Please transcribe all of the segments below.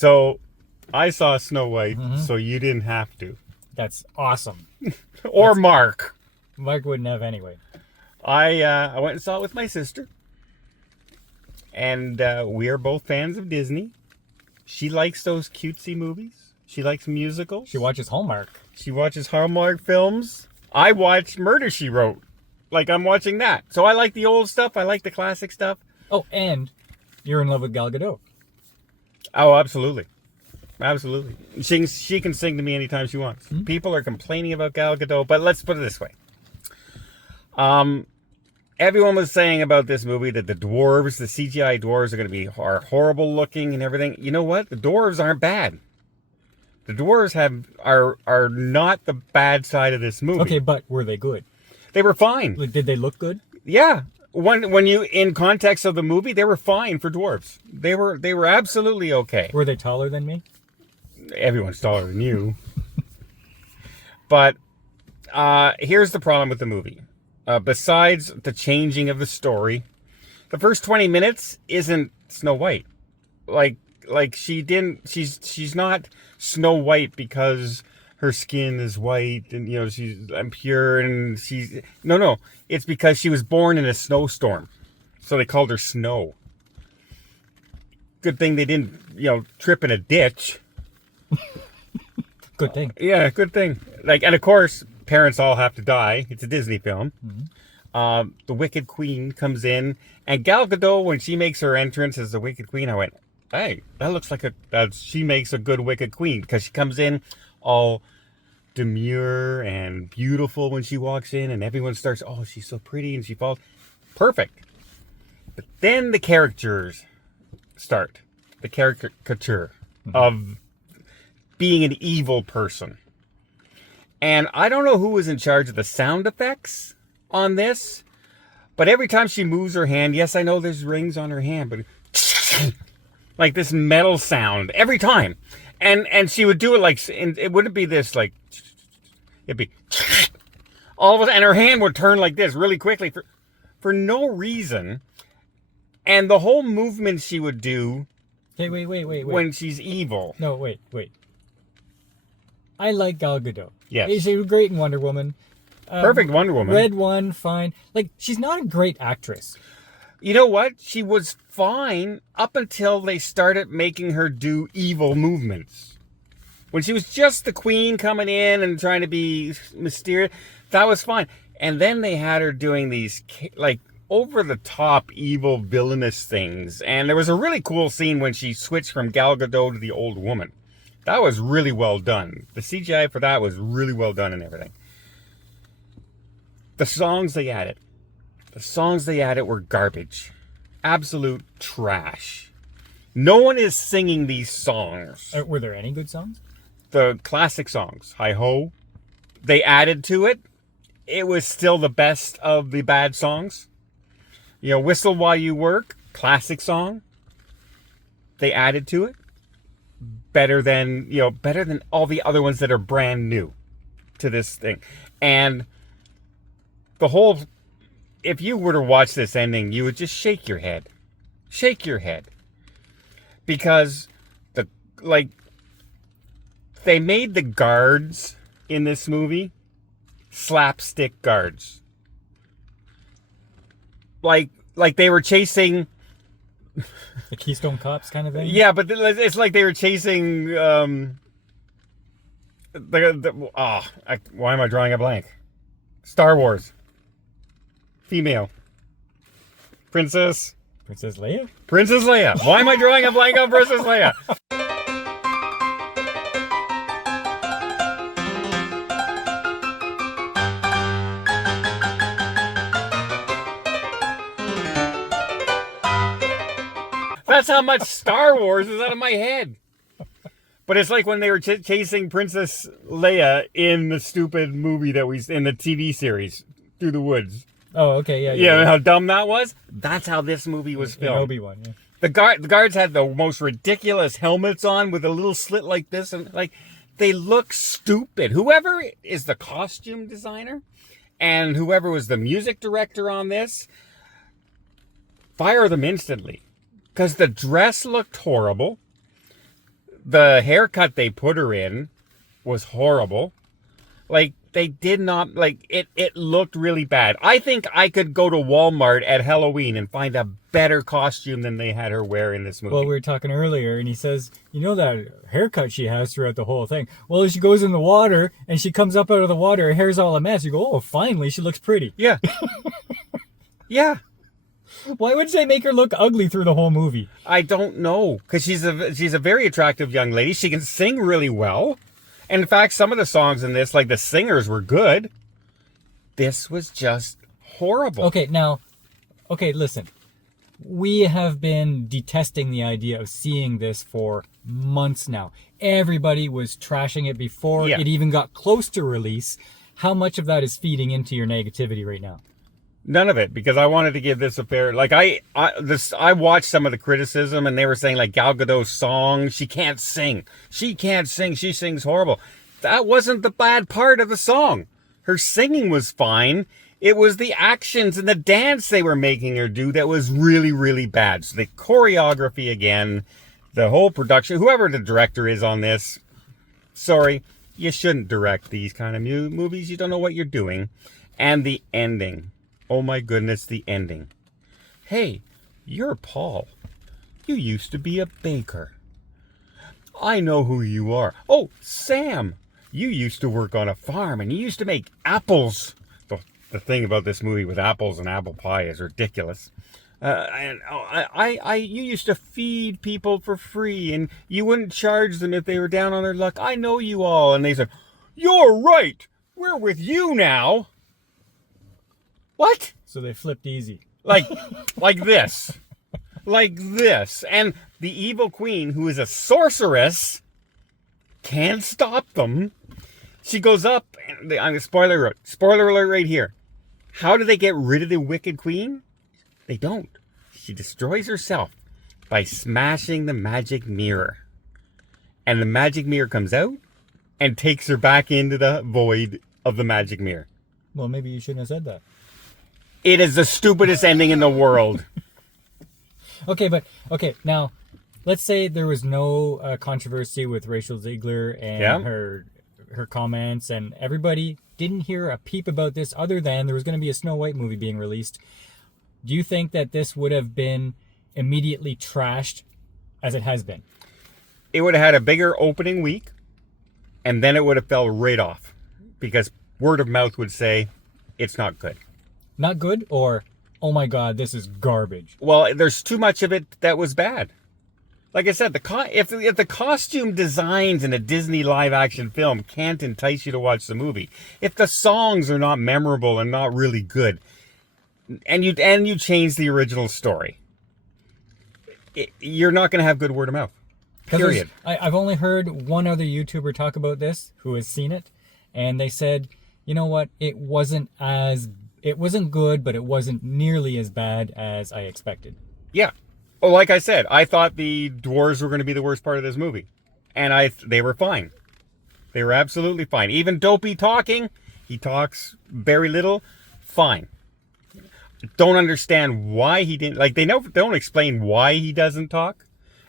So I saw Snow White, so you didn't have to. That's awesome. Or Mark. Mark wouldn't have anyway. I went and saw it with my sister. And we are both fans of Disney. She likes those cutesy movies. She likes musicals. She watches Hallmark. She watches Hallmark films. I watch Murder, She Wrote. Like, I'm watching that. So I like the old stuff. I like the classic stuff. Oh, and you're in love with Gal Gadot. Oh, absolutely. Absolutely. She can sing to me anytime she wants. Mm-hmm. People are complaining about Gal Gadot, but let's put it this way. Everyone was saying about this movie that the dwarves, the CGI dwarves, are horrible looking and everything. You know what? The dwarves aren't bad. The dwarves are not the bad side of this movie. Okay, but were they good? They were fine. Did they look good? Yeah. When you, in context of the movie, they were fine for dwarves. They were absolutely okay. Were they taller than me? Everyone's taller than you. But here's the problem with the movie. Besides the changing of the story, the first 20 minutes isn't Snow White. Like she's not Snow White because her skin is white and she's pure and she's no. It's because she was born in a snowstorm, so they called her Snow. Good thing they didn't trip in a ditch. Good thing. Yeah, good thing. And of course, parents all have to die. It's a Disney film. Mm-hmm. The Wicked Queen comes in, and Gal Gadot, when she makes her entrance as the Wicked Queen, I went, "Hey, that looks like she makes a good Wicked Queen," because she comes in all demure and beautiful when she walks in, and everyone starts, "Oh, she's so pretty," and she falls. Perfect. But then the characters start. The caricature of being an evil person. And I don't know who was in charge of the sound effects on this, but every time she moves her hand, yes, I know there's rings on her hand, but like this metal sound every time. And she would do it it wouldn't be this it'd be all of a sudden, and her hand would turn like this really quickly for no reason. And the whole movement she would do. Okay, wait. When she's evil. No, wait. I like Gal Gadot. Yes. She's great in Wonder Woman. Perfect Wonder Woman. Red One, fine. She's not a great actress. You know what? She was fine up until they started making her do evil movements. When she was just the queen coming in and trying to be mysterious, that was fine. And then they had her doing these, over-the-top evil villainous things. And there was a really cool scene when she switched from Gal Gadot to the old woman. That was really well done. The CGI for that was really well done and everything. The songs they added were garbage. Absolute trash. No one is singing these songs. Were there any good songs? The classic songs. Hi-ho. They added to it. It was still the best of the bad songs. Whistle While You Work. Classic song. They added to it. Better than all the other ones that are brand new to this thing. And the whole, if you were to watch this ending, you would just shake your head. Shake your head. Because they made the guards in this movie slapstick guards. Like they were chasing the Keystone Cops kind of thing? Yeah, but it's like they were chasing why am I drawing a blank? Star Wars. Female. Princess Leia? Princess Leia. Why am I drawing a blank on Princess Leia? That's how much Star Wars is out of my head. But it's like when they were chasing Princess Leia in the stupid movie in the TV series, Through the Woods. Oh, okay, yeah. Yeah, how dumb that was? That's how this movie was filmed. Obi-Wan, yeah. The guards had the most ridiculous helmets on with a little slit like this, and they look stupid. Whoever is the costume designer and whoever was the music director on this, fire them instantly. Because the dress looked horrible. The haircut they put her in was horrible. Like, they did not, like, it looked really bad. I think I could go to Walmart at Halloween and find a better costume than they had her wear in this movie. Well, we were talking earlier, and he says, you know that haircut she has throughout the whole thing? Well, she goes in the water, and she comes up out of the water, her hair's all a mess. You go, oh, finally, she looks pretty. Yeah. Yeah. Why would they make her look ugly through the whole movie? I don't know. Because she's a very attractive young lady. She can sing really well. And in fact, some of the songs in this, like the singers, were good. This was just horrible. Okay, listen. We have been detesting the idea of seeing this for months now. Everybody was trashing it before it even got close to release. How much of that is feeding into your negativity right now? None of it, because I wanted to give this a fair... Like, I watched some of the criticism, and they were saying, like, Gal Gadot's song, she can't sing. She can't sing. She sings horrible. That wasn't the bad part of the song. Her singing was fine. It was the actions and the dance they were making her do that was really, really bad. So the choreography again, the whole production, whoever the director is on this, sorry, you shouldn't direct these kind of movies. You don't know what you're doing. And the ending. Oh my goodness, the ending. Hey, you're Paul. You used to be a baker. I know who you are. Oh, Sam. You used to work on a farm and you used to make apples. The thing about this movie with apples and apple pie is ridiculous. You used to feed people for free and you wouldn't charge them if they were down on their luck. I know you all. And they said, you're right. We're with you now. What? So they flipped easy. Like this. Like this. And the evil queen, who is a sorceress, can't stop them. She goes up, and spoiler alert right here. How do they get rid of the wicked queen? They don't. She destroys herself by smashing the magic mirror. And the magic mirror comes out and takes her back into the void of the magic mirror. Well, maybe you shouldn't have said that. It is the stupidest ending in the world. Okay, now, let's say there was no controversy with Rachel Zegler and her comments, and everybody didn't hear a peep about this other than there was going to be a Snow White movie being released. Do you think that this would have been immediately trashed as it has been? It would have had a bigger opening week, and then it would have fell right off, because word of mouth would say, it's not good. Not good, or, oh my God, this is garbage? Well, there's too much of it that was bad. Like I said, if the costume designs in a Disney live-action film can't entice you to watch the movie, if the songs are not memorable and not really good, and you change the original story, you're not going to have good word of mouth. Period. I've only heard one other YouTuber talk about this who has seen it, and they said, you know what, it wasn't good, but it wasn't nearly as bad as I expected. Yeah. Well, like I said, I thought the dwarves were going to be the worst part of this movie. And they were fine. They were absolutely fine. Even Dopey talking, he talks very little, fine. Don't understand why he didn't, like, they don't explain why he doesn't talk.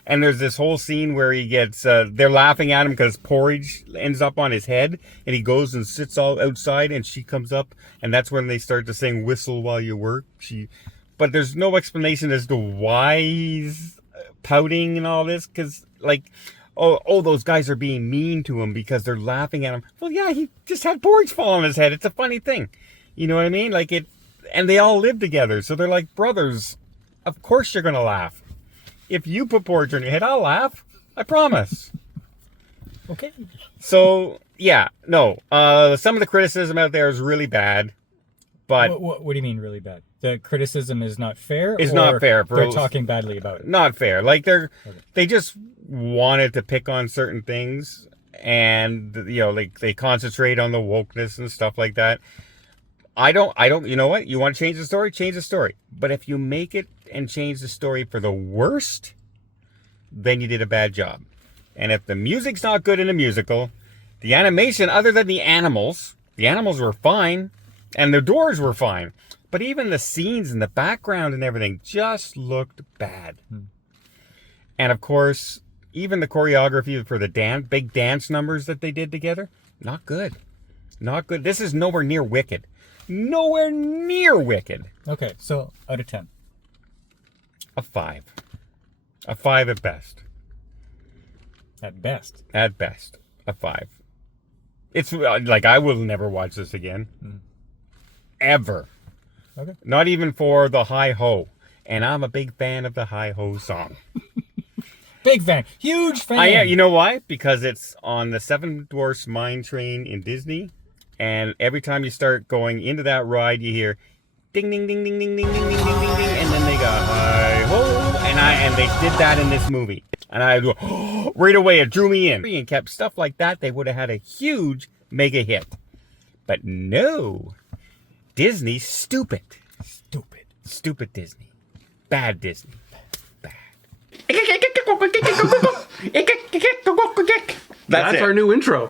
And there's this whole scene where he gets, they're laughing at him because porridge ends up on his head. And he goes and sits all outside and she comes up. And that's when they start to sing Whistle While You Work. But there's no explanation as to why he's pouting and all this. Because, like, oh, those guys are being mean to him because they're laughing at him. Well, yeah, he just had porridge fall on his head. It's a funny thing. You know what I mean? Like, and they all live together. So they're like brothers. Of course you're going to laugh. If you put porridge on your head, I'll laugh. I promise. Okay. So, yeah, no. Some of the criticism out there is really bad. But what do you mean really bad? The criticism is not fair? It's not fair. They're talking badly about it? Not fair. Like, they just wanted to pick on certain things. And, you know, like, they concentrate on the wokeness and stuff like that. I don't, you know what? You want to change the story? Change the story. But if you make it and change the story for the worst, then you did a bad job. And if the music's not good in a musical, the animation, other than the animals were fine, and the doors were fine. But even the scenes in the background and everything just looked bad. And of course, Even the choreography for the big dance numbers that they did together, not good. Not good. This is nowhere near Wicked. Nowhere near Wicked. Okay, so out of 10. A 5. A 5 at best. At best. At best. A 5. It's like, I will never watch this again. Ever. Okay. Not even for the Hi-Ho. And I'm a big fan of the Hi-Ho song. Big fan. Huge fan. You know why? Because it's on the Seven Dwarfs Mine Train in Disney. And every time you start going into that ride, you hear ding, ding, ding, ding, ding, ding, ding, ding, ding, ding, ding. And then they go, Hi-Ho. And they did that in this movie. And I go, oh, right away, it drew me in. And kept stuff like that, they would have had a huge mega hit. But no. Disney's stupid. Stupid. Stupid Disney. Bad Disney. Bad. That's our new intro.